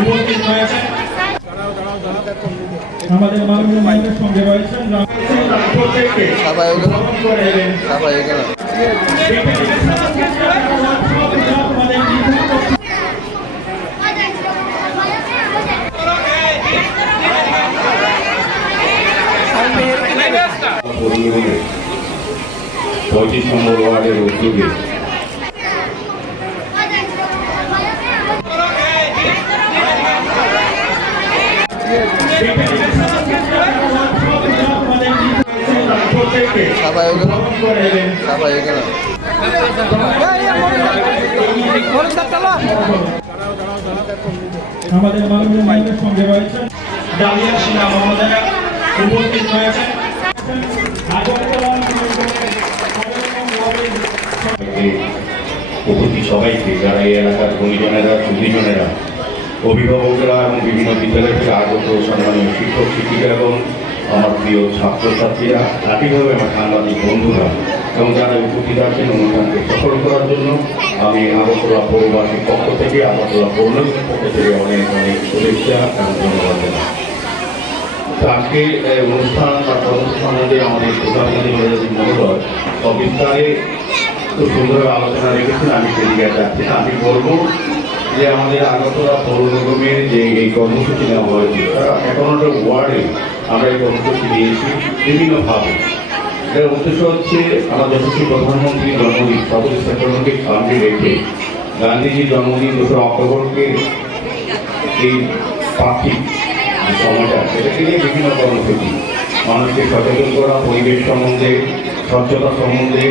উপস্থিত হয়েছেন আমাদের মাননীয় মাইকের সঙ্গে রয়েছেন প্রত্যেককে সবাই করে এলেন এখানে পরিবারে পঁয়ত্রিশ নম্বর ওয়ার্ডের উদ্যোগে। সবাই সবাই আমাদের মাননীয় মাইকের সঙ্গে রয়েছেন ডালিয়া সিনহা মহোদয়া উপস্থিত হয়েছেন আগরতলা সবাইকে, উপস্থিত সবাইকে, যারা এই এলাকার গুণীজনেরা সুদীজনেরা অভিভাবকরা এবং বিভিন্ন বিদ্যালয় থেকে আগত সম্মানীয় শিক্ষক শিক্ষিকা এবং আমার প্রিয় ছাত্রছাত্রীরা একইভাবে আমার সাংবাদিক বন্ধুরা, এবং যারা উপস্থিত আছেন অনুষ্ঠানকে সফল করার জন্য, আমি আগরতলা পৌরবাসীর পক্ষ থেকে, আগরতলা পৌরসভার পক্ষ থেকে অনেক অনেক শুভেচ্ছা এবং ধন্যবাদ জানাই। আজকে অনুষ্ঠান বা কর্মসূচি আমাদের প্রধানমন্ত্রী মহোদয়। সবিস্তারে সুন্দর আলোচনা রেখেছেন, আমি সেদিকে যাচ্ছি আমি বলব যে আমাদের আগরতলা পৌর নিগমের যে এই কর্মসূচি নেওয়া হয়েছে তারা একান্নটা ওয়ার্ডে আমরা এই কর্মসূচি নিয়েছি বিভিন্নভাবে। এর উদ্দেশ্য হচ্ছে আমার যশস্বী প্রধানমন্ত্রীর জন্মদিন সকল সেক্টরকে সামনে রেখে গান্ধীজির জন্মদিন দোসরা অক্টোবরকে এই পাখি সময়টা সেটাকে নিয়ে বিভিন্ন কর্মসূচি। মানুষকে সচেতন করা, পরিবেশ সম্বন্ধে স্বচ্ছতা সম্বন্ধে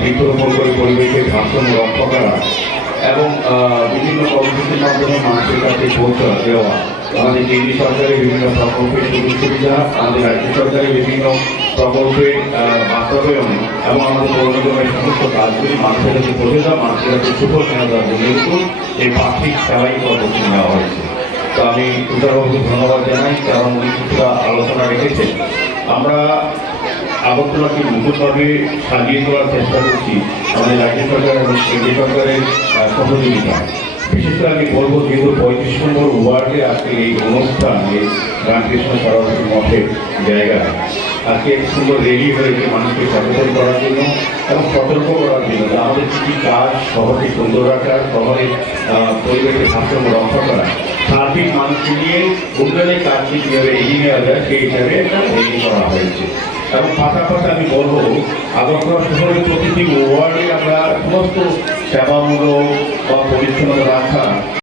বৃক্ষরোপণ করে পরিবেশের ভারসাম্য রক্ষা করা এবং বিভিন্ন কর্মসূচির মাধ্যমে মানুষের কাছে পৌঁছা দেওয়া। আমাদের কেন্দ্রীয় সরকারের বিভিন্ন প্রকল্পের সুযোগ সুবিধা, আমাদের রাজ্য সরকারের বিভিন্ন প্রকল্পের বাস্তবায়ন এবং আমাদের পৌর নিগমের সমস্ত কাজগুলি মানুষের কাছে পৌঁছে দেওয়া, মানুষের কাছে সুফল কেনা দেওয়ার জন্য কিন্তু এই পাখির সেবাই কর্মসূচি নেওয়া হয়েছে। তো আমি উদারবাবুকে ধন্যবাদ জানাই, কারণ উনি কিছুটা আলোচনা রেখেছেন। আমরা আগরতলাকে নতুনভাবে সাজিয়ে তোলার চেষ্টা করছি। আমাদের রাজ্য সরকার এবং কেন্দ্রীয় সরকারের সহযোগিতা। বিশেষ করে আমি বলব, যেহেতু পঁয়ত্রিশ নম্বর ওয়ার্ডে আজকে এই অনুষ্ঠান, এই রামকৃষ্ণ সরস্বতী মঠের জায়গায় আজকে সুন্দর রেলি হয়েছে মানুষকে সচেতন করার জন্য এবং সতর্ক করার জন্য। আমাদের কী কাজ, শহরকে সুন্দর রাখা শহরে পরিবেশের ভারসাম্য রক্ষা করা। সার্বিক মানুষকে নিয়ে উন্নয়নের কাজকে কীভাবে এগিয়ে নেওয়া যায়, সেই হিসাবে এগিয়ে করা হয়েছে। এবং পাশাপাশি আমি বলব আগরতলা শহরের প্রতিটি ওয়ার্ডে আমরা সমস্ত সেবামূলক বা পরিচ্ছন্ন রাখা